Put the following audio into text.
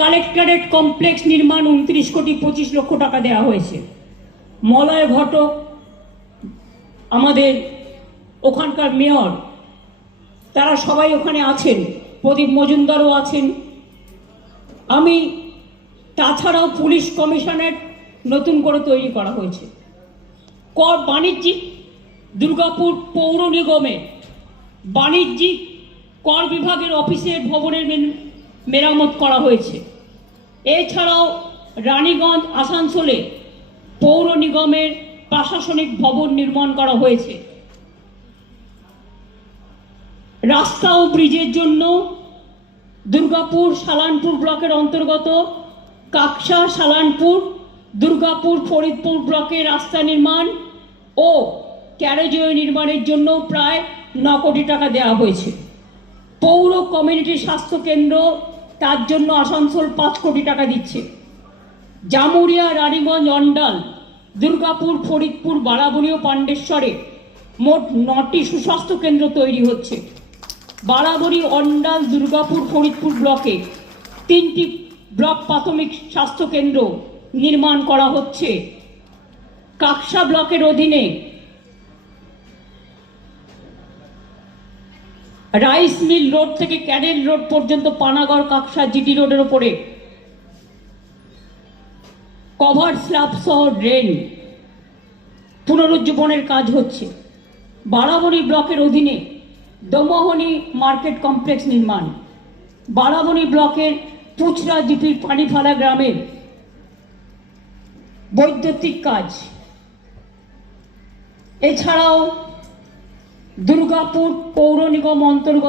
Collectorate complex নির্মাণ 29,25,00,000 টাকা দেওয়া হয়েছে। মলয় ঘটক আমাদের ওখানকার মেয়র, তারা সবাই ওখানে আছেন, প্রদীপ মজুমদারও আছেন। আমি তাছাড়াও পুলিশ কমিশনারেট নতুন করে তৈরি করা হয়েছে। কর বাণিজ্যিক দুর্গাপুর পৌর নিগমের বাণিজ্যিক কর বিভাগের অফিসের ভবনের মেরামত করা হয়েছে। এছাড়াও রানীগঞ্জ আসানসোলে পৌর নিগমের প্রশাসনিক ভবন নির্মাণ করা হয়েছে। রাস্তা ও ব্রিজের জন্য দুর্গাপুর সালানপুর ব্লকের অন্তর্গত কাকসা সালানপুর দুর্গাপুর ফরিদপুর ব্লকে রাস্তা নির্মাণ ও ক্যারেজওয়ে নির্মাণের জন্য প্রায় 9 কোটি টাকা দেওয়া হয়েছে। পৌর কমিউনিটি স্বাস্থ্য কেন্দ্র, তার জন্য আসানসোল 5 কোটি টাকা দিচ্ছে। জামুরিয়া, রানীগঞ্জ, অন্ডাল, দুর্গাপুর, ফরিদপুর, বারাবণী ও পাণ্ডেশ্বরে মোট 9টি সুস্বাস্থ্য কেন্দ্র তৈরি হচ্ছে। বারাবণী, অন্ডাল, দুর্গাপুর, ফরিদপুর ব্লকে 3টি ব্লক প্রাথমিক স্বাস্থ্য কেন্দ্র নির্মাণ করা হচ্ছে। কাকসা ব্লকের অধীনে রাইস মিল রোড থেকে ক্যানেল রোড পর্যন্ত পানাগড় কাকসা জিটি রোডের ওপরে কভার স্ল্যাব সহ ড্রেন পুনরুজ্জীবনের কাজ হচ্ছে। বারাবণী ব্লকের অধীনে দমোহনী মার্কেট কমপ্লেক্স নির্মাণ, বারাবণী ব্লকের পুচরা জিপির পানিফালা গ্রামের বৈদ্যুতিক কাজ, এছাড়াও দুর্গাপুর পৌর নিগম অন্তর্গত